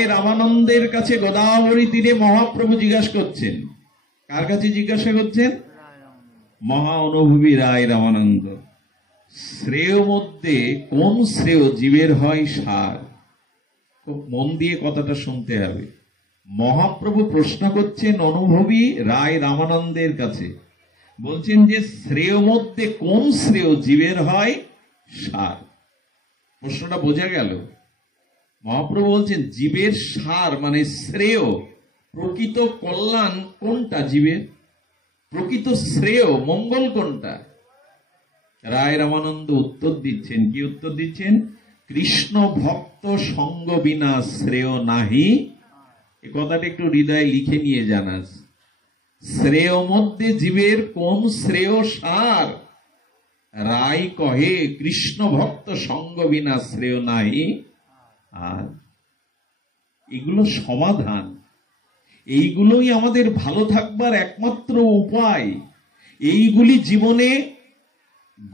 রায় রামানন্দের কাছে গোদাবরী তীরে মহাপ্রভু জিজ্ঞাসা করছেন। কার কাছে জিজ্ঞাসা করছেন? মহা অনুভবী রায় রামানন্দ। শ্রেয় মধ্যে কোন শ্রেয় জীবের হয় সার? খুব মন দিয়ে কথাটা শুনতে হবে। মহাপ্রভু প্রশ্ন করছেন অনুভবী রায় রামানন্দের কাছে, বলছেন যে শ্রেয় মধ্যে কোন শ্রেয় জীবের হয় সার? প্রশ্নটা বোঝা গেল? মহাপ্রভু বলছেন জীবের সার মানে শ্রেয়, প্রকৃত কল্যাণ কোনটা জীবের, প্রকৃত শ্রেয় মঙ্গল কোনটা? রায় রামানন্দ উত্তর দিচ্ছেন। কি উত্তর দিচ্ছেন? কৃষ্ণ ভক্ত সঙ্গ বিনা শ্রেয় নাহি। এই কথাটা একটু হৃদয়ে লিখে নিয়ে জানাস। শ্রেয় মধ্যে জীবের কোন শ্রেয় সার? রায় কহে কৃষ্ণ ভক্ত সঙ্গ বিনা শ্রেয় নাহি। আর এগুলো সমাধান, এইগুলোই আমাদের ভালো থাকবার একমাত্র উপায়। এইগুলি জীবনে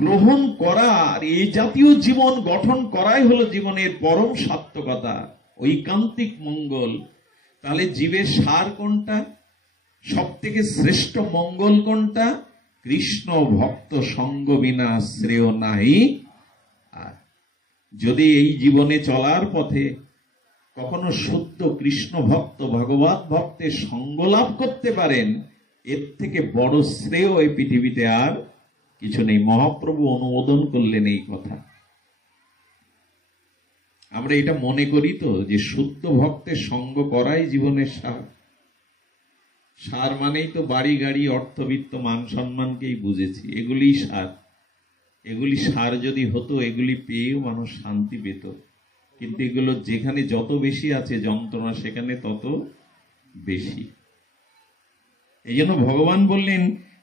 গ্রহণ করা, আর এই জাতীয় জীবন গঠন করাই হলো জীবনের পরম সার্থকতা, ঐকান্তিক মঙ্গল। তাহলে জীবের সার কোনটা, সব থেকে শ্রেষ্ঠ মঙ্গল কোনটা? কৃষ্ণ ভক্ত সঙ্গ বিনা শ্রেয় নাহি। আর যদি এই জীবনে চলার পথে কখনো শুদ্ধ কৃষ্ণ ভক্ত ভগবত ভক্তের সঙ্গ লাভ করতে পারেন, এর থেকে বড় শ্রেয় এই পৃথিবীতে আর কিছু নেই। মহাপ্রভু অনুমোদন করলেন এই কথা। আমরা এটা মনে করি তো যে শুদ্ধ ভক্তের সঙ্গ করাই জীবনের সার। সার মানেই তো বাড়ি গাড়ি অর্থবিত্ত মান সম্মানকেই বুঝেছি, এগুলি সার। এগুলি সার যদি হতো, এগুলি পেয়েও মানুষ শান্তি পেত। কিন্তু এগুলো যেখানে যত বেশি আছে যন্ত্রণা, সেখানে তত বেশি। এই জন্য ভগবান বললেন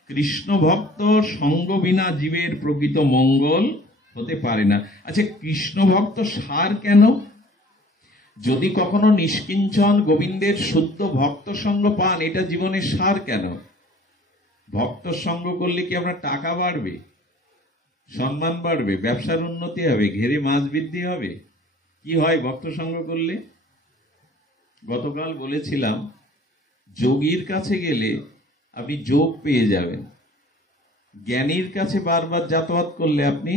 কৃষ্ণ ভক্ত সঙ্গ বিনা জীবের প্রকৃত মঙ্গল হতে পারে না। আচ্ছা, কৃষ্ণ ভক্ত সার কেন? যদি কখনো নিষ্কিঞ্চন গোবিন্দের শুদ্ধ ভক্ত সঙ্গ পান, এটা জীবনের সার কেন? ভক্ত সঙ্গ করলে কি আপনার টাকা বাড়বে, সম্মান বাড়বে, ব্যবসার উন্নতি হবে, ঘেরে মাছ বৃদ্ধি হবে? কি হয় ভক্ত সঙ্গ করলে? গতকাল বলেছিলাম, যোগীর কাছে গেলে আপনি যোগ পেয়ে যাবেন, জ্ঞানীর কাছে বারবার যাতায়াত করলে আপনি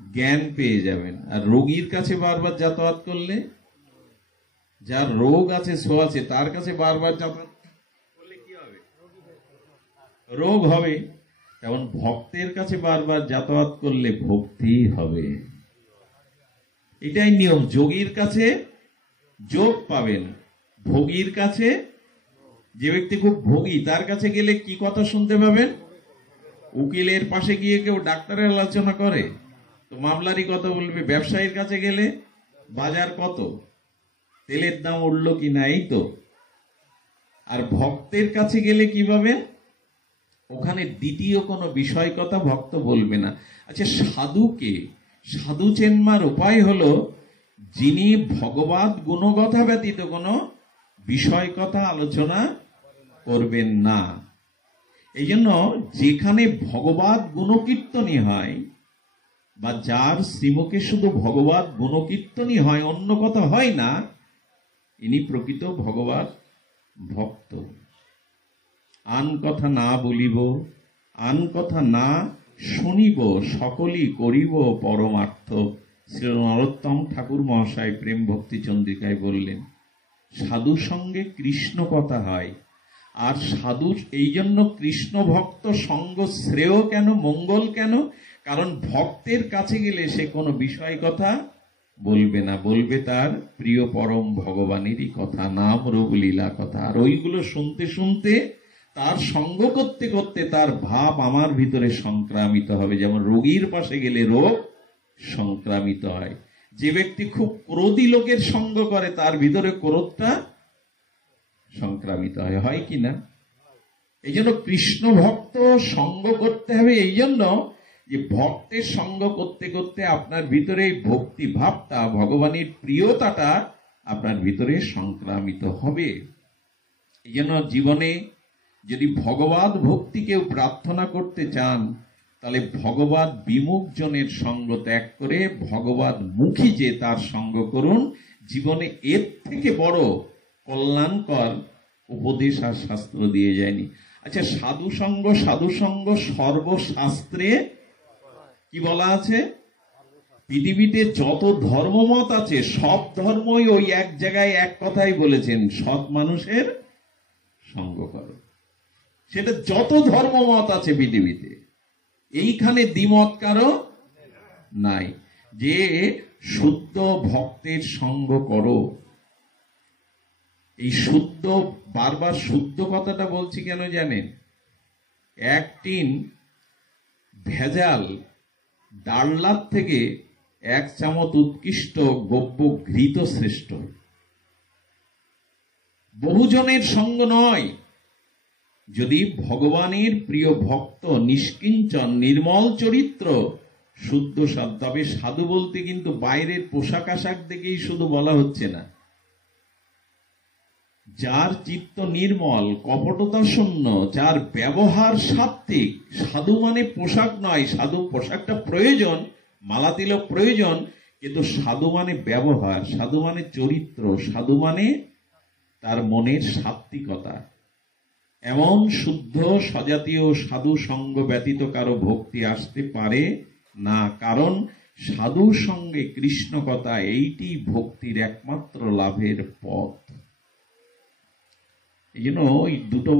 জ্ঞান পেয়ে যাবেন, আর রোগীর কাছে বারবার যাতায়াত করলে, যার রোগ আছে সো আছে, তার কাছে বারবার যাতায়াত করলে কি হবে? রোগ হবে। তেমন ভক্তের কাছে বারবার যাতায়াত করলে ভক্তি হবে। এটাই নিয়ম। যোগীর কাছে যোগ পাবেন, ভোগীর কাছে, যে ব্যক্তি খুব ভোগী তার কাছে গেলে কি কথা শুনতে পাবেন? উকিলের পাশে গিয়ে কেউ ডাক্তারের আলোচনা করে তো মামলারই কথা বলবে। ব্যবসায়ীর কাছে গেলে বাজার কত, তেলের দাম উঠলো কিনা, এই তো। আর ভক্তের কাছে গেলে কি পাবেন? ওখানে দ্বিতীয় কোনো বিষয় কথা ভক্ত বলবে না। আচ্ছা, সাধুকে, সাধু চেনবার উপায় হলো যিনি ভগবত গুণগথা ব্যতীত কোনো বিষয় কথা আলোচনা করবেন না। এই জন্য যেখানে ভগবত গুণকীর্তনই হয়, বা যার শ্রীমুখে শুধু ভগবত গুণকীর্তনই হয়, অন্য কথা হয় না, ইনি প্রকৃত ভগবত ভক্ত। আন কথা না বলিব, আন কথা না শুনিব, সকলই করিব পরমার্থ। শ্রী নরোত্তম ঠাকুর মহাশয় প্রেম ভক্তি চন্দ্রিকায় বললেন, সাধুর সঙ্গে কৃষ্ণ কথা হয়। আর সাধুর এই জন্য কৃষ্ণ ভক্ত সঙ্গ শ্রেয় কেন, মঙ্গল কেন? কারণ ভক্তের কাছে গেলে সে কোনো বিষয় কথা বলবে না, বলবে তার প্রিয় পরম ভগবানেরই কথা, নাম রূপ লীলা কথা। আর ওইগুলো শুনতে শুনতে, তার সঙ্গ করতে করতে তার ভাব আমার ভিতরে সংক্রামিত হবে। যেমন রোগীর পাশে গেলে রোগ সংক্রামিত হয়। যে ব্যক্তি খুব ক্রোধী লোকের সঙ্গ করে, তার ভিতরে ক্রোধটা সংক্রামিত হয়, হয় কি না? এই জন্য কৃষ্ণ ভক্ত সঙ্গ করতে হবে। এই জন্য যে ভক্তের সঙ্গ করতে করতে আপনার ভিতরে ভক্তি ভাবটা, ভগবানের প্রিয়তাটা আপনার ভিতরে সংক্রামিত হবে। এই জন্য জীবনে যদি ভগবত ভক্তি কেউ প্রার্থনা করতে চান, তাহলে ভগবত বিমুখ জনের সঙ্গ ত্যাগ করে ভগবত মুখী যে তার সঙ্গ করুন। জীবনে এর থেকে বড় কল্যাণকর উপদেশ আর শাস্ত্র দিয়ে যায়নি। আচ্ছা, সাধু সঙ্গ সর্বশাস্ত্রে কি বলা আছে? পৃথিবীতে যত ধর্মমত আছে সব ধর্মই ওই এক জায়গায় এক কথাই বলেছেন, সৎ মানুষের সঙ্গ করো। সেটা যত ধর্মমত আছে পৃথিবীতে, এইখানে দ্বিমত কারো নাই, যে শুদ্ধ ভক্তের সঙ্গ করো। এই শুদ্ধ, বারবার শুদ্ধ কথাটা বলছি কেন জানেন? এক টিন ভেজাল ডাল্লার থেকে এক চামচ উৎকৃষ্ট গব্য ঘৃত শ্রেষ্ঠ। বহুজনের সঙ্গ নয়। যদি ভগবানের প্রিয় ভক্ত, নিষ্কিঞ্চন, নির্মল চরিত্র, শুদ্ধ সাধু, তবে সাধু বলতে কিন্তু বাইরের পোশাক আশাক দেখেই শুধু বলা হচ্ছে না। যার চিত্ত নির্মল, কপটতা শূন্য, যার ব্যবহার সাত্ত্বিক। সাধু মানে পোশাক নয়, সাধু পোশাকটা প্রয়োজন, মালা তিলক প্রয়োজন, কিন্তু সাধু মানে ব্যবহার, সাধু মানে চরিত্র, সাধু মানে তার মনের সাত্ত্বিকতা। এমন শুদ্ধ সজাতীয় সাধু সঙ্গ ব্যতীত কারো ভক্তি আসতে পারে না, কারণ সাধু সঙ্গে কৃষ্ণ কথা, এইটি ভক্তির একমাত্র লাভের পথ। এই জন্য ওই দুটো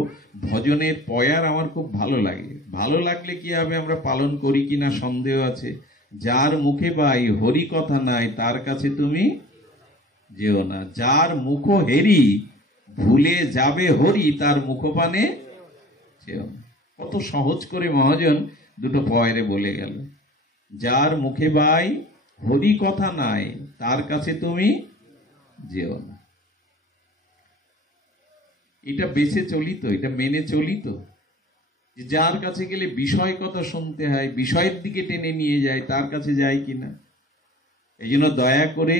ভজনের পয়ার আমার খুব ভালো লাগে। ভালো লাগলে কি হবে, আমরা পালন করি কিনা সন্দেহ আছে। যার মুখে পাই হরি কথা নাই, তার কাছে তুমি যেও না। যার মুখ হেরি, ভুলে যাবে হরি, তার মুখপানে যেও না। কত সহজ করে মহাজন দুটো পয়ারে বলে গেল। যার মুখে বাই হরি কথা নাই, তার কাছে তুমি যেও না। এটা বেঁচে চলিত, এটা মেনে চলিত, যে যার কাছে গেলে বিষয় কথা শুনতে হয়, বিষয়ের দিকে টেনে নিয়ে যায়, তার কাছে যায় কিনা। এই জন্য দয়া করে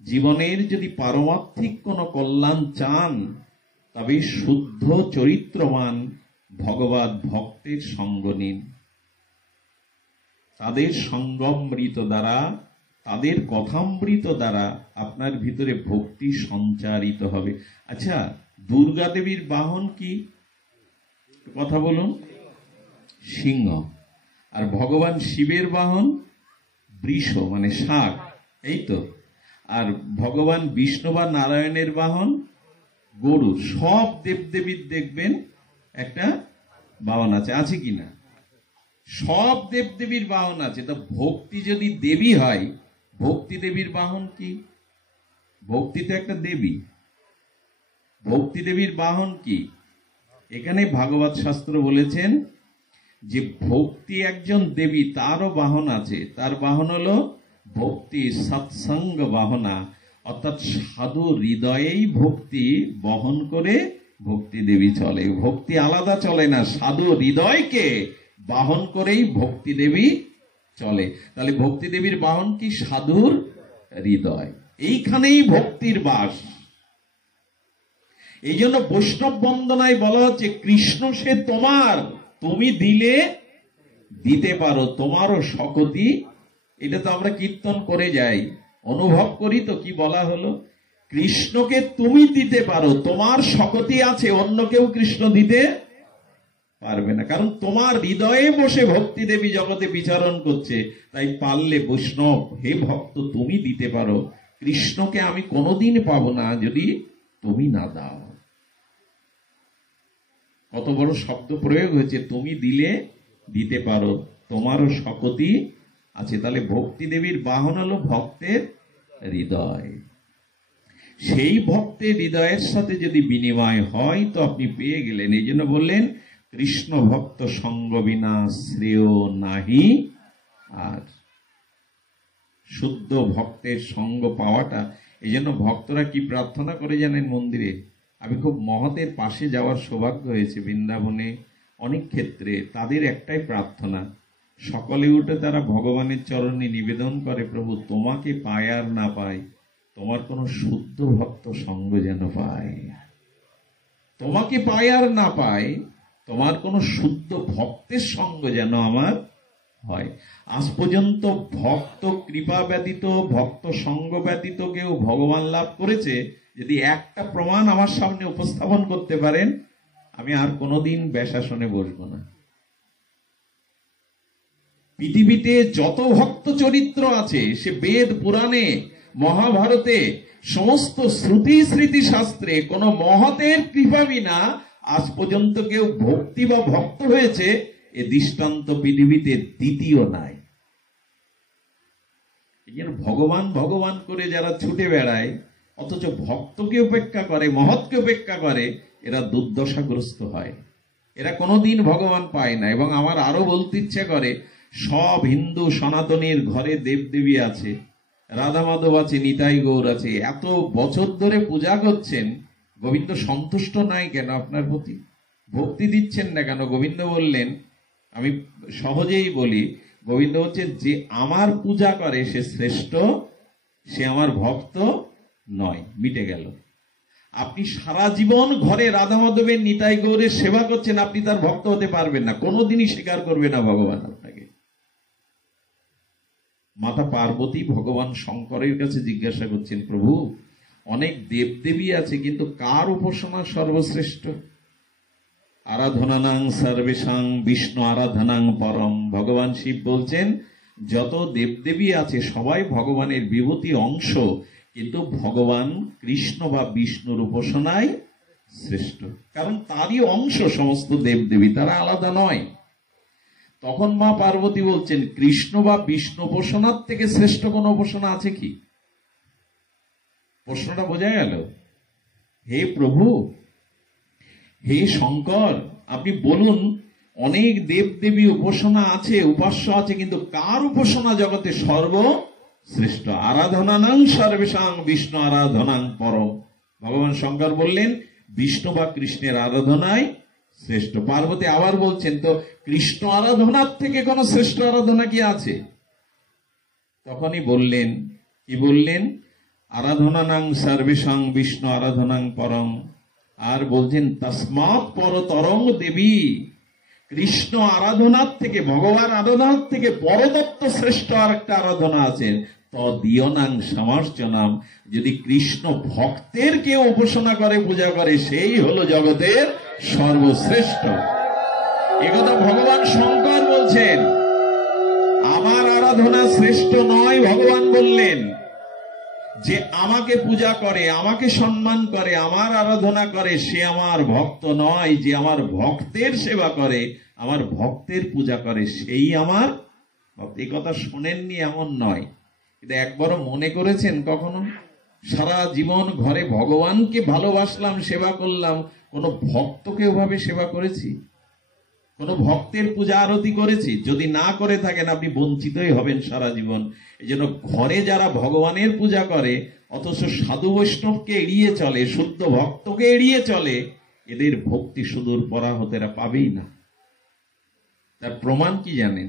জীবনের যদি পারমার্থিক কোনো কল্যাণ চান, তবে শুদ্ধ চরিত্রবান ভগবৎ ভক্তের সঙ্গ নিন। তাদের সঙ্গমৃত দ্বারা, তাদের কথামৃত দ্বারা আপনার ভিতরে ভক্তি সঞ্চারিত হবে। আচ্ছা, দুর্গা দেবীর বাহন কি? কথা বলুন। সিংহ। আর ভগবান শিবের বাহন বৃষ, মানে শাক, এই তো। আর ভগবান বিষ্ণু বা নারায়ণের বাহন গরু। সব দেবদেবীর দেখবেন একটা বাহন আছে, আছে কিনা? সব দেবদেবীর বাহন আছে। তো ভক্তি যদি দেবী হয়, ভক্তি দেবীর বাহন কি? ভক্তি তো একটা দেবী। ভক্তি দেবীর বাহন কি? এখানে ভাগবত শাস্ত্র বলেছেন যে ভক্তি একজন দেবী, তারও বাহন আছে। তার বাহন হলো ভক্তি সৎসঙ্গ বাহনা, অর্থাৎ সাধু হৃদয়েই ভক্তি বহন করে ভক্তি দেবী চলে। ভক্তি আলাদা চলে না, সাধু হৃদয়কে বাহন করেই ভক্তি দেবী চলে। তাহলে ভক্তি দেবীর বাহন কি? সাধুর হৃদয়। এইখানেই ভক্তির বাস। এই জন্য বৈষ্ণব বন্দনায় বলা হচ্ছে, কৃষ্ণ সে তোমার, তুমি দিলে দিতে পারো, তোমারও শকতি। এটা তো আমরা কীর্তন করে যাই, অনুভব করি তো কি বলা হলো। কৃষ্ণকে তুমি দিতে পারো, তোমার শকতি আছে, অন্য কেউ কৃষ্ণ দিতে পারবে না, কারণ তোমার হৃদয়ে বসে ভক্তি দেবী জগতে বিচরণ করছে। তাই পারলে বৈষ্ণব, হে ভক্ত, তুমি দিতে পারো। কৃষ্ণকে আমি কোনোদিন পাবো না যদি তুমি না দাও। কত বড় শব্দ প্রয়োগ হয়েছে, তুমি দিলে দিতে পারো, তোমারও শকতি আছে। তাহলে ভক্তি দেবীর বাহন হলো ভক্তের হৃদয়। সেই ভক্তের হৃদয়ের সাথে যদি বিনিময় হয়, তো আপনি পেয়ে গেলেন। এই জন্য বললেন, কৃষ্ণ ভক্ত সঙ্গ বিনা শ্রেয় নাহি। আর শুদ্ধ ভক্তের সঙ্গ পাওয়াটা, এই জন্য ভক্তরা কি প্রার্থনা করে জানেন মন্দিরে? আমি খুব মহতের পাশে যাওয়ার সৌভাগ্য হয়েছে বৃন্দাবনে। অনেক ক্ষেত্রে তাদের একটাই প্রার্থনা, সকলে উঠে তারা ভগবানের চরণে নিবেদন করে, প্রভু তোমাকে পায় আর না পায়, তোমার কোনো শুদ্ধ ভক্ত সঙ্গ যেন পায়। তোমাকে পায় আর না পায়, তোমার কোনো শুদ্ধ ভক্তের সঙ্গ যেন আমার হয়। আজ পর্যন্ত ভক্ত কৃপা ব্যতীত, ভক্ত সঙ্গ ব্যতীত কেউ ভগবান লাভ করেছে? যদি একটা প্রমাণ আমার সামনে উপস্থাপন করতে পারেন, আমি আর কোনোদিন ব্যাসাসনে বসবো না। পৃথিবীতে যত ভক্ত চরিত্র আছে, সে বেদ পুরাণে, মহাভারতে, সমস্ত শ্রুতি স্মৃতি শাস্ত্রে কোন মহতের কৃপা বিনা আজ পর্যন্ত কেউ ভক্তি বা ভক্ত হয়েছে, এ দৃষ্টান্ত পৃথিবীতে দ্বিতীয় নাই। ভগবান ভগবান করে যারা ছুটে বেড়ায়, অথচ ভক্তকে উপেক্ষা করে, মহৎকে উপেক্ষা করে, এরা দুর্দশাগ্রস্ত হয়। এরা কোনোদিন ভগবান পায় না। এবং আমার আরো বলতে ইচ্ছে করে, সব হিন্দু সনাতনীর ঘরে দেবদেবী আছে, রাধা মাধব আছে, নিতাই গৌর আছে, এত বছর ধরে পূজা করছেন, গোবিন্দ সন্তুষ্ট নাই কেন আপনার প্রতি? ভক্তি দিচ্ছেন না কেন? গোবিন্দ বললেন, আমি সহজেই বলি, গোবিন্দ বলছেন যে আমার পূজা করে সে শ্রেষ্ঠ, সে আমার ভক্ত নয়। মিটে গেল। আপনি সারা জীবন ঘরে রাধা মাধবের, নিতাই গৌরের সেবা করছেন, আপনি তার ভক্ত হতে পারবেন না, কোনোদিনই স্বীকার করবে না ভগবান আপনাকে। মাতা পার্বতী ভগবান শঙ্করের কাছে জিজ্ঞাসা করছেন, প্রভু অনেক দেবদেবী আছে, কিন্তু কার উপাসনা সর্বশ্রেষ্ঠ? আরাধনানাং সর্বেশাং বিষ্ণু আরাধনাং পরম। ভগবান শিব বলছেন, যত দেবদেবী আছে সবাই ভগবানের বিভূতি অংশ, কিন্তু ভগবান কৃষ্ণ বা বিষ্ণুর উপাসনায় শ্রেষ্ঠ, কারণ তারই অংশ সমস্ত দেবদেবী, তারা আলাদা নয়। তখন মা পার্বতী বলছেন, কৃষ্ণ বা বিষ্ণু উপাসনার থেকে শ্রেষ্ঠ কোন উপাসনা আছে কি? প্রশ্নটা বোঝা গেল? হে প্রভু, হে শঙ্কর, আপনি বলুন, অনেক দেবদেবী উপাসনা আছে, উপাস্য আছে, কিন্তু কার উপাসনা জগতে সর্বশ্রেষ্ঠ? আরাধনানাং সর্বেশাং বিষ্ণু আরাধনাং পরম। ভগবান শঙ্কর বললেন, বিষ্ণু বা কৃষ্ণের আরাধনায় শ্রেষ্ঠ। পার্বতী আবার বলছেন, তো কৃষ্ণ আরাধনার থেকে কোন শ্রেষ্ঠ আরাধনা কি আছে? তখনই বললেন, কি বললেন? আরাধনানাং সর্বেশাং বিষ্ণু আরাধনাং পরম। আর বলছেন, তস্মাৎ পরতরং দেবী, কৃষ্ণ আরাধনার থেকে, ভগবান আরাধনার থেকে পরতত্ত্ব শ্রেষ্ঠ আর একটা আরাধনা আছেন, তদীয়নাং সমার্চনাম। যদি কৃষ্ণ ভক্তের কেউ উপাসনা করে, পূজা করে, সেই হলো জগতের সর্বশ্রেষ্ঠ। একথা ভগবান শঙ্কর বলছেন। আমার আরাধনা শ্রেষ্ঠ নয়, ভগবান বললেন। যে আমাকে পূজা করে, আমাকে সম্মান করে, আমার আরাধনা করে, সে আমার ভক্ত নয়। যে আমার ভক্তের সেবা করে, আমার ভক্তের পূজা করে, সেই আমার ভক্ত। এই কথা শোনেননি এমন নয়, কিন্তু একবারও মনে করেছেন কখনো? সারা জীবন ঘরে ভগবানকে ভালোবাসলাম, সেবা করলাম, কোন ভক্তকে ওভাবে সেবা করেছি? কোন ভক্তের পূজা আরতি করেছি? যদি না করে থাকেন, আপনি বঞ্চিতই হবেন সারা জীবন। এই জন্য ঘরে যারা ভগবানের পূজা করে, অথচ সাধু বৈষ্ণবকে এড়িয়ে চলে, শুদ্ধ ভক্তকে এড়িয়ে চলে, এদের ভক্তি সুদূর পরাহতেরা পাবেই না। তার প্রমাণ কি জানেন?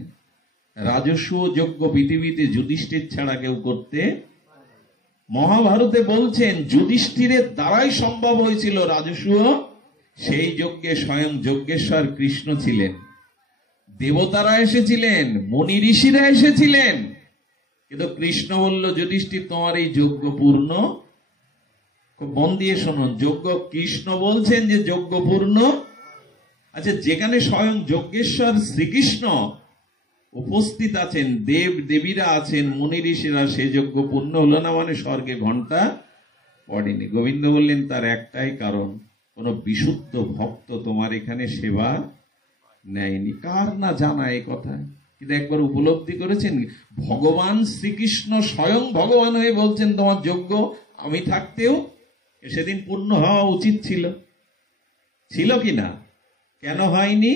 রাজস্ব যজ্ঞ পৃথিবীতে যুধিষ্ঠির ছাড়া কেউ করতে, মহাভারতে বলছেন যুধিষ্ঠিরের দ্বারাই সম্ভব হয়েছিল রাজস্ব। সেই যজ্ঞে স্বয়ং যজ্ঞেশ্বর কৃষ্ণ ছিলেন, দেবতারা এসেছিলেন, মুনি ঋষিরা এসেছিলেন, কিন্তু কৃষ্ণ বলল, যুধিষ্ঠির তোমার এই যজ্ঞ পূর্ণ। খুব মন দিয়ে শুনুন, যজ্ঞ কৃষ্ণ বলছেন যে যজ্ঞ পূর্ণ। আচ্ছা, যেখানে স্বয়ং যজ্ঞেশ্বর শ্রীকৃষ্ণ উপস্থিত আছেন, দেব দেবীরা আছেন, মুনি ঋষিরা, সে যজ্ঞ পূর্ণ হলো না, মানে স্বর্গে ঘন্টা পড়েনি। গোবিন্দ বললেন, তার একটাই কারণ, কোন বিশুদ্ধ ভক্ত তোমার এখানে সেবা নেয়নি। কার না জানা এই কথা, কিন্তু একবার উপলব্ধি করেছেন, ভগবান শ্রীকৃষ্ণ স্বয়ং ভগবান হয়ে বলছেন, তোমার যজ্ঞ আমি থাকতেও সেদিন পূর্ণ হওয়া উচিত ছিল। ছিল কি না? কেন হয়নি?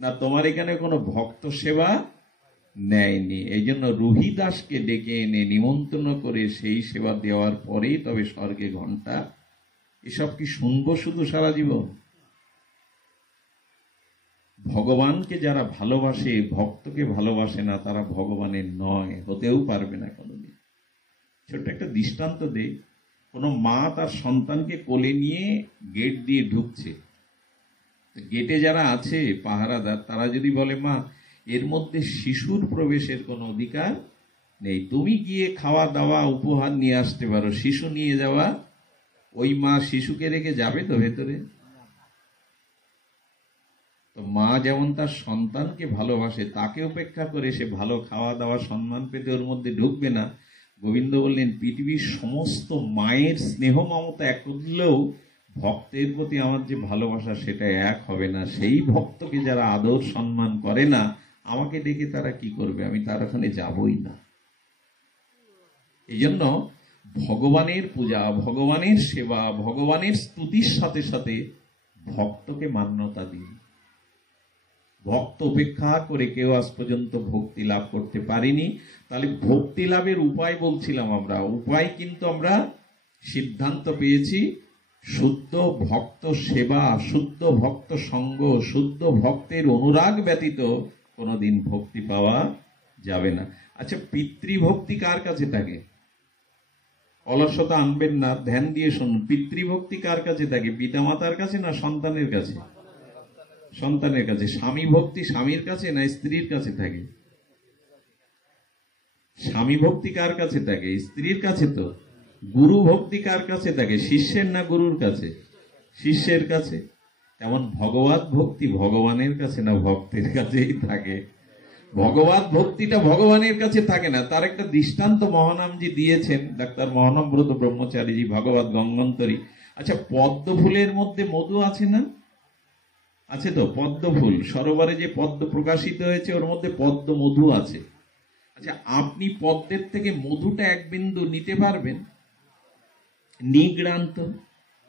না, তোমার এখানে কোনো ভক্ত সেবা নেয়নি। এই জন্য রুহিদাসকে ডেকে এনে নিমন্ত্রণ করে সেই সেবা দেওয়ার পরেই তবে স্বর্গে ঘন্টা। এসব কি শুনবো শুধু সারা জীবন? ভগবানকে যারা ভালোবাসে, ভক্তকে ভালোবাসে না, তারা ভগবানের নয়, হতেও পারবে না কোনোদিন। ছোট্ট একটা দৃষ্টান্ত দেই। কোনো মা তার সন্তানকে কোলে নিয়ে গেট দিয়ে ঢুকছে, গেটে যারা আছে পাহারাদার, তারা যদি বলে, মা এর মধ্যে শিশুর প্রবেশের কোনো অধিকার নেই। তুমি গিয়ে খাওয়া দাওয়া উপহার নিয়ে আসতে পারো, শিশু নিয়ে যাওয়া, ওই মা শিশুকে রেখে যাবে তো ভেতরে? তো মা যেমন তার সন্তানকে ভালোবাসে, তাকে উপেক্ষা করে সে ভালো খাওয়া দাওয়া সম্মান পেতে ওর মধ্যে ঢুকবে না। গোবিন্দ বললেন, পৃথিবীর সমস্ত মায়ের স্নেহ মমতা এক করলেও ভক্তের প্রতি আমার যে ভালোবাসা সেটা এক হবে না। সেই ভক্তকে যারা আদর সম্মান করে না, আমাকে ডেকে তারা কি করবে? আমি তার ওখানে যাবই না। এই জন্য ভগবানের পূজা, ভগবানের সেবা, ভগবানের স্তুতির সাথে সাথে ভক্তকে মান্যতা দিন। ভক্ত উপেক্ষা করে কেউ আজ পর্যন্ত ভক্তি লাভ করতে পারিনি। তাহলে ভক্তি লাভের উপায় বলছিলাম আমরা, উপায় কিন্তু আমরা সিদ্ধান্ত পেয়েছি, শুদ্ধ ভক্ত সেবা, শুদ্ধ ভক্ত সঙ্গ, শুদ্ধ ভক্তের অনুরাগ ব্যতীত কোনোদিন ভক্তি পাওয়া যাবে না। আচ্ছা, পিতৃভক্তি কার কাছে থাকে? অলসতা আনবেন না, ধ্যান দিয়ে শুনুন। পিতৃভক্তি কার কাছে থাকে? পিতামাতার কাছে না সন্তানের কাছে? সন্তানের কাছে। স্বামী ভক্তি স্বামীর কাছে না স্ত্রীর কাছে থাকে? স্বামী ভক্তি কার কাছে থাকে? স্ত্রীর কাছে। তো গুরু ভক্তি কার কাছে থাকে? শিষ্যের না গুরুর কাছে? শিষ্যের কাছে। তেমন ভগবত ভক্তি ভগবানের কাছে না ভক্তের কাছেই থাকে। ভগবত ভক্তিটা ভগবানের কাছে থাকে না। তার একটা দৃষ্টান্ত মহানামজি দিয়েছেন, ডাক্তার মহানব্রত ব্রহ্মচারীজি, ভগবত গঙ্গন্তরী। আচ্ছা, পদ্ম ফুলের মধ্যে মধু আছে না? আছে তো। পদ্ম ফুল সরোবরে যে পদ্ম প্রকাশিত হয়েছে ওর মধ্যে পদ্ম মধু আছে। আচ্ছা, আপনি পদ্মের থেকে মধুটা এক বিন্দু নিতে পারবেন? নিগ্রান তো।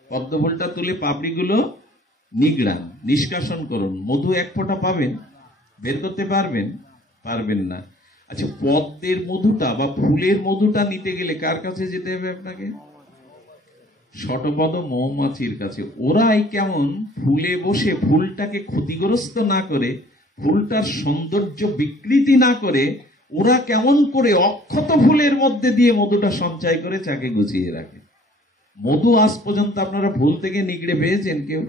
পদ্ম ফুলটা তুলে পাপড়িগুলো নিগ্রান, নিষ্কাশন করুন, মধু এক ফোঁটা পাবেন? বের করতে পারবেন? পারবেন না। আচ্ছা, পদ্মের মধুটা বা ফুলের মধুটা নিতে গেলে কার কাছে যেতে হবে আপনাকে? শতপদ মৌমাছির কাছে। ওরাই কেমন ফুলে বসে ফুলটাকে ক্ষতিগ্রস্ত না করে, ফুলটার সৌন্দর্য বিকৃতি না করে, ওরা কেমন করে অক্ষত ফুলের মধ্যে দিয়ে মধুটা সঞ্চয় করে চাকে গুছিয়ে রাখে। মধু আজ পর্যন্ত আপনারা ফুল থেকে নিগড়ে পেয়েছেন কেউ?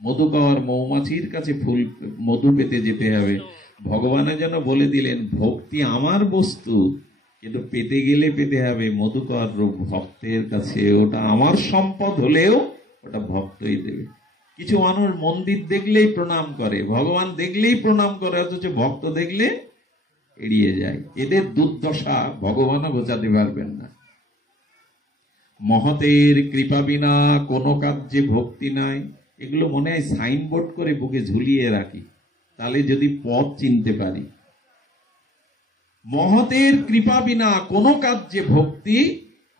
মধু পাওয়ার মৌমাছির কাছে ফুল মধু পেতে যেতে হবে। ভগবানের যেন বলে দিলেন, ভক্তি আমার বস্তু, কিন্তু পেতে গেলে পেতে হবে মধুকর ভক্তের কাছে। ওটা আমার সম্পদ হলেও ওটা ভক্তই দেবে। কিছু মানুষ মন্দির দেখলেই প্রণাম করে, ভগবান দেখলেই প্রণাম করে, অথচ ভক্ত দেখলে এড়িয়ে যায়। এদের দুর্দশা ভগবানও বোঝাতে পারবেন না। মহতের কৃপা বিনা কোনো কার্যে ভক্তি নাই। এগুলো মনে হয় সাইনবোর্ড করে বুকে ঝুলিয়ে রাখি, তাহলে যদি পথ চিনতে পারি। মহতের কৃপা বিনা কোনো কার্যে ভক্তি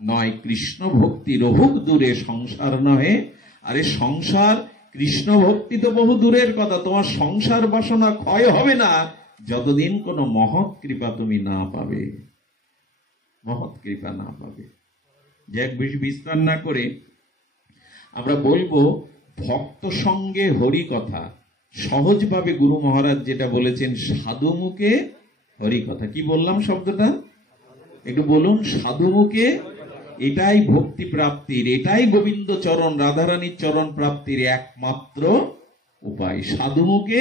নয়, কৃষ্ণ ভক্তি রহুক দূরে সংসার নহে। আরে সংসার, কৃষ্ণ ভক্তি তো বহু দূরের কথা। তোমার সংসার বাসনা ক্ষয় হবে না যতদিন কোনো মহৎ কৃপা তুমি না পাবে, মহৎ কৃপা না পাবে। যাক, বেশি বিস্তার না করে আমরা বলবো, ভক্ত সঙ্গে হরি কথা। সহজভাবে গুরু মহারাজ যেটা বলেছেন, সাধু মুখে হরি কথা। কি বললাম শব্দটা? একটু বলুন। সাধু মুখে। এটাই ভক্তি প্রাপ্তির, এটাই গোবিন্দ চরণ, রাধারানীর চরণ প্রাপ্তির একমাত্র উপায়। সাধু মুখে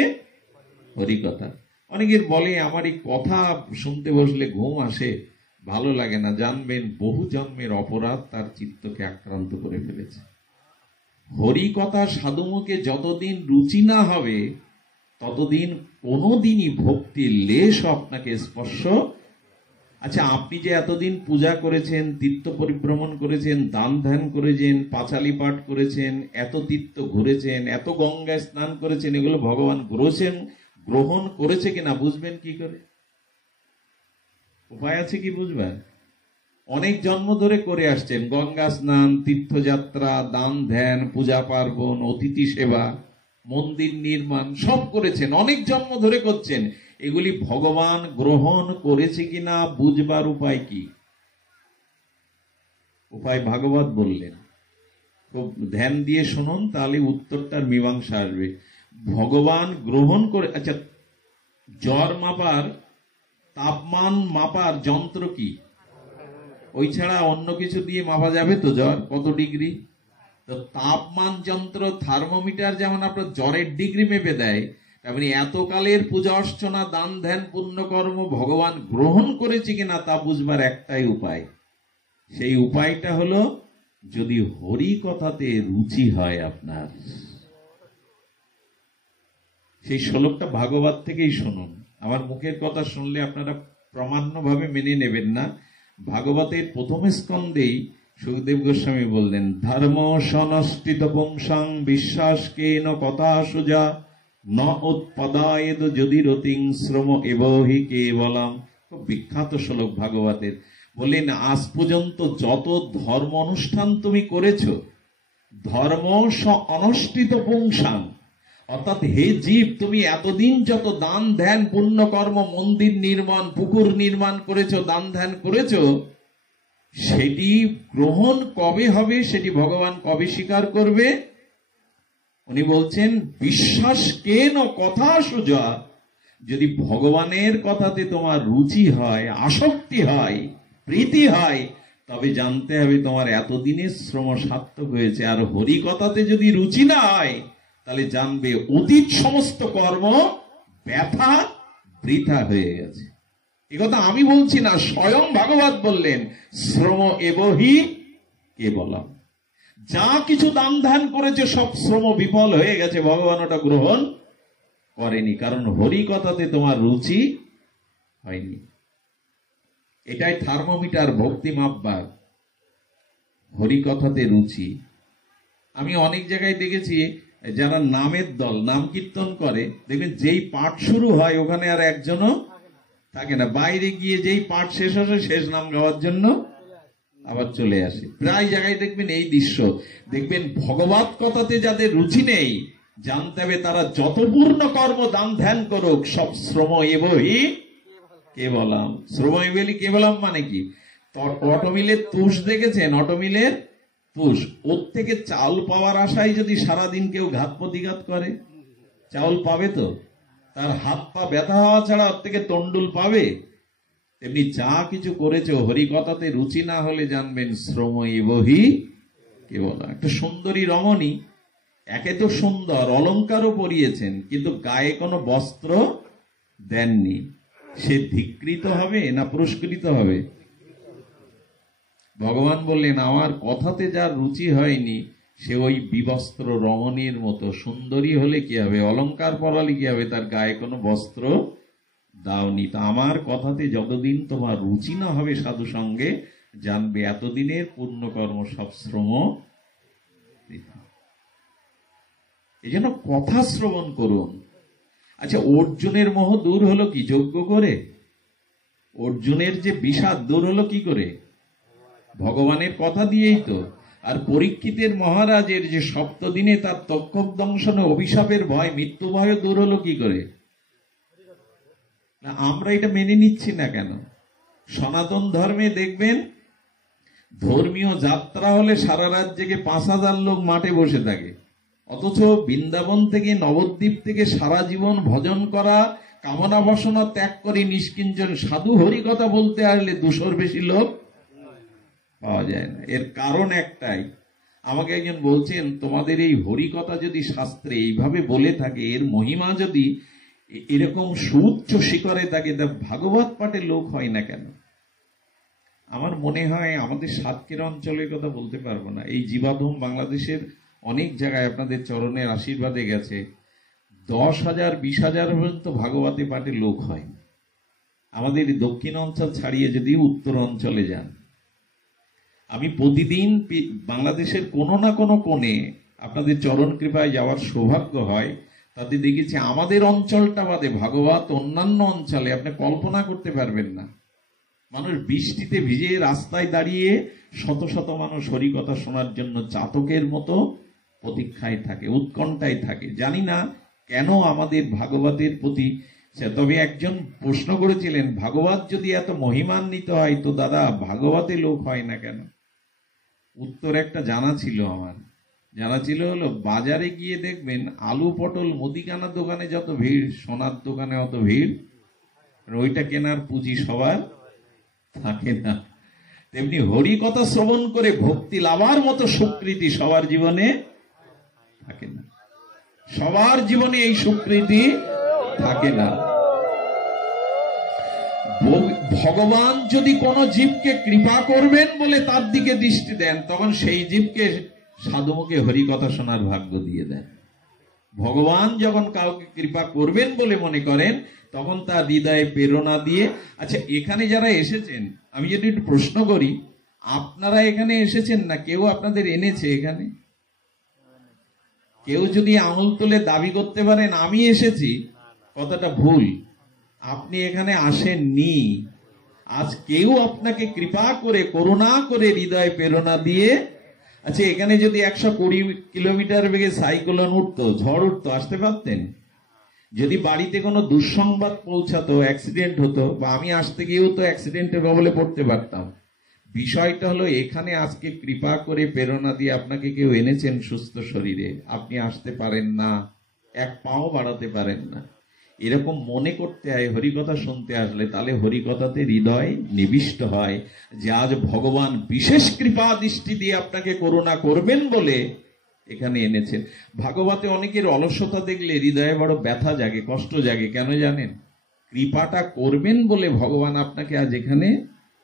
হরি কথা। অনেকের বলে, আমার এই কথা শুনতে বসলে ঘুম আসে, ভালো লাগে না। জানবেন, বহু জন্মের অপরাধ তার চিত্তকে আক্রান্ত করে ফেলেছে। হরি কথা সাধুমুখে যতদিন রুচি না হবে, ততদিন কোনোদিনই ভক্তির লেশ আপনাকে স্পর্শ। আচ্ছা, আপনি যে এতদিন পূজা করেছেন, তীর্থ পরিভ্রমণ করেছেন, দান ধ্যান করেছেন, পাঁচালি পাঠ করেছেন, এত তীর্থ ঘুরেছেন, এত গঙ্গায় স্নান করেছেন, এগুলো ভগবান গ্রহণ করেছে কিনা বুঝবেন কি করে? উপায় আছে কি বুঝবেন? অনেক জন্ম ধরে করে আসছেন, গঙ্গা স্নান, তীর্থযাত্রা, দান ধ্যান, পূজা পার্বণ, অতিথি সেবা, মন্দির নির্মাণ, সব করেছেন, অনেক জন্ম ধরে করছেন। এগুলি ভগবান গ্রহণ করেছে কিনা বুঝবার উপায় কি? উপায় ভাগবত বললেন। খুব ধ্যান দিয়ে শুনুন, তাহলে উত্তরটার মীমাংসা আসবে। ভগবান গ্রহণ করে। আচ্ছা, জ্বর মাপার, তাপমান মাপার যন্ত্র কি? ওই ছাড়া অন্য কিছু দিয়ে মাপা যাবে তো জ্বর কত ডিগ্রি? তো তাপমান যন্ত্র, থার্মোমিটার যেমন আপনার জ্বরের ডিগ্রি মেপে দেয়, তেমনি এতকালের পূজা অর্চনা দান ধ্যান পুণ্যকর্ম ভগবান গ্রহণ করেছে কিনা তা বুঝবার একটাই উপায়। সেই উপায়টা হলো যদি হরি কথাতে রুচি হয় আপনার। সেই শ্লোকটা ভাগবত থেকেই শুনুন। আমার মুখের কথা শুনলে আপনারা প্রমাণ্যভাবে মেনে নেবেন না। ভাগবতের প্রথম স্কন্ধেই সুখদেব গোস্বামী বললেন, ধর্ম সনষ্ঠিত পুংসাং বিশ্বাস কেন কথা সুজা ন উৎপদায়েদ যদি রতিং শ্রম এবহি কেবলম। খুব বিখ্যাত শ্লোক ভাগবতের। বললেন আজ পর্যন্ত যত ধর্ম অনুষ্ঠান তুমি করেছো, ধর্ম অনুষ্ঠিত পুংসাং, অর্থাৎ হে জীব, তুমি এতদিন যত দান ধ্যান পুণ্যকর্ম, মন্দির নির্মাণ, পুকুর নির্মাণ করেছো, দান ধ্যান করেছো, সেটি গ্রহণ কবে হবে, সেটি ভগবান কবে স্বীকার করবে? উনি বলছেন বিশ্বাস কেন কথা সুজা, যদি ভগবানের কথাতে তোমার রুচি হয়, আসক্তি হয়, প্রীতি হয়, তবে জানতে হবে তোমার এতদিনের শ্রম সার্থক হয়েছে। আর হরি কথাতে যদি রুচি না হয়, তাহলে জানবে অতীত সমস্ত কর্ম ব্যথা বৃথা হয়ে গেছে। একথা আমি বলছি না, স্বয়ং ভাগবত বললেন, শ্রম এবহি কেবলম। যা কিছু দান ধ্যান করেছে সব শ্রম বিফল হয়ে গেছে, ভগবান ওটা গ্রহণ করেনি, কারণ হরি কথাতে তোমার রুচি হয়নি। এটাই থার্মোমিটার, ভক্তি মাপবার, হরি কথাতে রুচি। আমি অনেক জায়গায় দেখেছি যারা নামের দল, নাম কীর্তন করে, দেখবেন যেই পাঠ শুরু হয় ওখানে আর একজনও থাকে না, বাইরে গিয়ে যেই পাঠ শেষ হয় শেষ নাম গাওয়ার জন্য আবার চলে আসে। প্রায় জায়গায় দেখবেন এই দৃশ্য। দেখবেন ভগবত কথাতে যাদের রুচি নেই, জানতে হবে তারা যত পূর্ণ কর্ম দান ধ্যান করুক, সব শ্রম এবহি কেবলম। শ্রম এবহি কেবলম মানে কি? অটোমিলের তুষ দেখেছেন? অটোমিলের তুষ, ওর থেকে চাউল পাওয়ার আশায় যদি সারাদিন কেউ ঘাত প্রতিঘাত করে, চাউল পাবে তো? তার হাত পা ব্যথা হওয়া ছাড়া ওর থেকে তন্ডুল পাবে? তেমনি যা কিছু করেছে হরি কথাতে রুচি না হলে জানবেন শ্রম এবহি কেবল। একটা সুন্দরী রমণী, একে তো সুন্দর, অলংকারও পরিয়েছেন, কিন্তু গায়ে কোনো বস্ত্র দেননি, সে ধিক্কৃত হবে না পুরস্কৃত হবে? ভগবান বললেন আমার কথাতে যার রুচি হয়নি সে ওই বিবস্ত্র রমণীর মতো। সুন্দরী হলে কি হবে, অলংকার পরালে কি হবে, তার গায়ে কোনো বস্ত্র দাওনি। তা আমার কথাতে যতদিন তোমার রুচি না হবে সাধু সঙ্গে, জানবে এতদিনের পুণ্যকর্ম সব শ্রম। এই জন্য কথা শ্রবণ করুন। আচ্ছা, অর্জুনের মোহ দূর হলো কি? যজ্ঞ করে। অর্জুনের যে বিষাদ দূর হলো কি করে? ভগবানের কথা দিয়েই তো। আর পরীক্ষিতের মহারাজের যে সপ্তদিনে তার তক্ষক দংশনে অভিশাপের ভয়, মৃত্যু ভয় দূর হলো কি করে? না, আমরা এটা মেনে নিচ্ছি না কেন? সনাতন ধর্মে দেখবেন ধর্মীয় যাত্রা হলে সারা রাত জেগে 5,000 লোক মাঠে বসে থাকে, অথচ বৃন্দাবন থেকে নবদ্বীপ থেকে সারা জীবন ভজন করা, কামনা বাসনা ত্যাগ করে নিষ্কিঞ্চন সাধু হরি কথা বলতে আসলে 200-র বেশি লোক পাওয়া যায় না। এর কারণ একটাই। আমাকে একজন বলছেন, তোমাদের এই হরি কথা যদি শাস্ত্রে এইভাবে বলে থাকে, এর মহিমা যদি এরকম সুউচ্চ শিখরে থাকে, তা ভাগবত পাঠে লোক হয় না কেন? আমার মনে হয় আমাদের সাতক্ষীরা অঞ্চলের কথা বলতে পারবো না, এই জীবাধম বাংলাদেশের অনেক জায়গায় আপনাদের চরণের আশীর্বাদে গেছে, 10,000 20,000 পর্যন্ত ভাগবতী পাঠে লোক হয়। আমাদের দক্ষিণ অঞ্চল ছাড়িয়ে যদি উত্তর অঞ্চলে যান, আমি প্রতিদিন বাংলাদেশের কোনো না কোনো কোণে আপনাদের চরণ কৃপায় যাওয়ার সৌভাগ্য হয়, তাতে দেখেছি আমাদের অঞ্চলটা বাদে ভাগবত অন্যান্য অঞ্চলে আপনি কল্পনা করতে পারবেন না। মানুষ বৃষ্টিতে ভিজে রাস্তায় দাঁড়িয়ে শত শত মানুষ হরি কথা শোনার জন্য চাতকের মতো প্রতীক্ষায় থাকে, উৎকণ্ঠায় থাকে। জানি না কেন আমাদের ভাগবতের প্রতি। তবে একজন প্রশ্ন করেছিলেন, ভাগবত যদি এত মহিমান্বিত হয় তো দাদা ভাগবতে লোক হয় না কেন? উত্তর একটা জানা ছিল আমার। জানা ছিল হলো, বাজারে গিয়ে দেখবেন আলু পটল মুদিখানার দোকানে যত ভিড়, সোনার দোকানে অত ভিড়, ওইটা কেনার পুঁজি সবার থাকে না। তেমনি হরি কথা শ্রবণ করে ভক্তি লাভার মতো স্বীকৃতি সবার জীবনে থাকে না। সবার জীবনে এই সুকৃতি থাকে না। ভগবান যদি কোনো জীবকে কৃপা করবেন বলে তার দিকে দৃষ্টি দেন, তখন সেই জীবকে সাধুমুখে হরিকথা শোনার ভাগ্য দিয়ে দেন। ভগবান যখন কাউকে কৃপা করবেন বলে মনে করেন, তখন তার হৃদয়ে প্রেরণা দিয়ে। আচ্ছা, এখানে যারা এসেছেন, আমি যদি একটু প্রশ্ন করি, আপনারা এখানে এসেছেন না কেউ আপনাদের এনেছে এখানে? কেউ যদি আঙুল তুলে দাবি করতে পারেন আমি এসেছি, কথাটা ভুল। আপনি এখানে আসেননি। আজ কেউ আপনাকে কৃপা করে, করুণা করে হৃদয়ে প্রেরণা দিয়ে। আচ্ছা, এখানে যদি 120 কিলোমিটার বেগে সাইক্লোন উঠতো, ঝড় উঠতো, আসতে পারতেন? যদি বাড়িতে কোনো দুঃসংবাদ পৌঁছাতো, অ্যাক্সিডেন্ট হতো, বা আমি আসতে গিয়েও তো অ্যাক্সিডেন্টের কবলে পড়তে পারতাম। বিষয়টা হলো, এখানে আজকে কৃপা করে প্রেরণা দিয়ে আপনাকে কেউ এনেছেন সুস্থ শরীরে, আপনি আসতে পারেন না, এক পাও বাড়াতে পারেন না। এরকম মনে করতে হয় হরিকথা শুনতে আসলে, তাহলে হরিকথাতে হৃদয় নিবিষ্ট হয় যে আজ ভগবান বিশেষ কৃপা দৃষ্টি দিয়ে আপনাকে করুণা করবেন বলে এখানে এনেছেন। ভাগবতে অনেকের অলসতা দেখলে হৃদয়ে বড় ব্যথা জাগে, কষ্ট জাগে। কেন জানেন? কৃপাটা করবেন বলে ভগবান আপনাকে আজ এখানে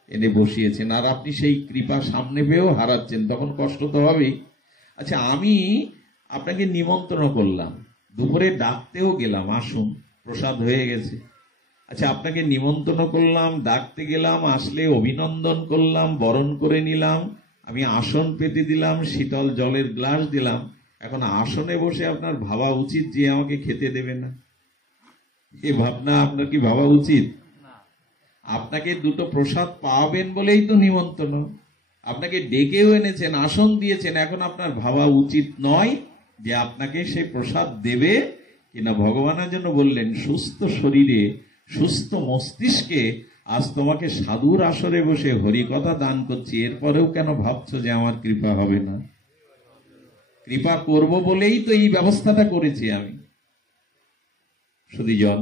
এনে বসিয়েছেন, আর আপনি সেই কৃপা সামনে পেয়েও হারাচ্ছেন, তখন কষ্ট তো হবেই। আচ্ছা, আমি আপনাকে নিমন্ত্রণ করলাম, দুপুরে ডাকতেও গেলাম, আসুন, প্রসাদ হয়ে গেছে। আচ্ছা, আপনাকে নিমন্ত্রণ করলাম, ডাকতে গেলাম, আসলে অভিনন্দন করলাম, বরণ করে নিলাম, আমি আসন পেতে দিলাম, শীতল জলের গ্লাস দিলাম। এখন আসনে বসে আপনার ভাবা উচিত যে আমাকে খেতে দেবে না? এ ভাবনা আপনার কি ভাবা উচিত? আপনাকে দুটো প্রসাদ পাবেন বলেই তো নিমন্ত্রণ, আপনাকে ডেকেও এনেছেন, আসন দিয়েছেন। এখন আপনার ভাবা উচিত নয় যে আপনাকে সেই প্রসাদ দেবে কিনা? ভগবানের জন্য বললেন, সুস্থ শরীরে, সুস্থ মস্তিষ্কে আজ তোমাকে সাধুর আসরে বসে হরিকথা দান করছি, এরপরেও কেন ভাবছো যে আমার কৃপা হবে না? কৃপা করব বলেই তো এই ব্যবস্থাটা করেছি আমি। সুধীজন,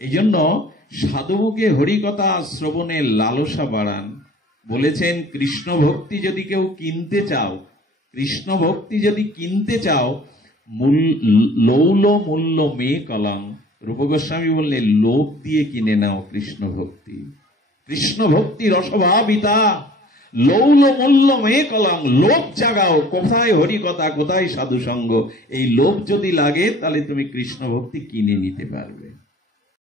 এই জন্য সাধুমুখে হরিকথা শ্রবণের লালসা বাড়ান। বলেছেন, কৃষ্ণ ভক্তি যদি কেউ কিনতে চাও, কৃষ্ণ ভক্তি যদি কিনতে চাও, লৌল মূল্য মে কলম। রূপ গোস্বামী বললেন, লোভ দিয়ে কিনে নাও কৃষ্ণ ভক্তি। কৃষ্ণ ভক্তি রসভাবিতা, লৌল মূল্য মে কলম। লোভ জাগাও, কোথায় হরিকথা, কোথায় সাধু সঙ্গ। এই লোভ যদি লাগে, তাহলে তুমি কৃষ্ণ ভক্তি কিনে নিতে পারবে।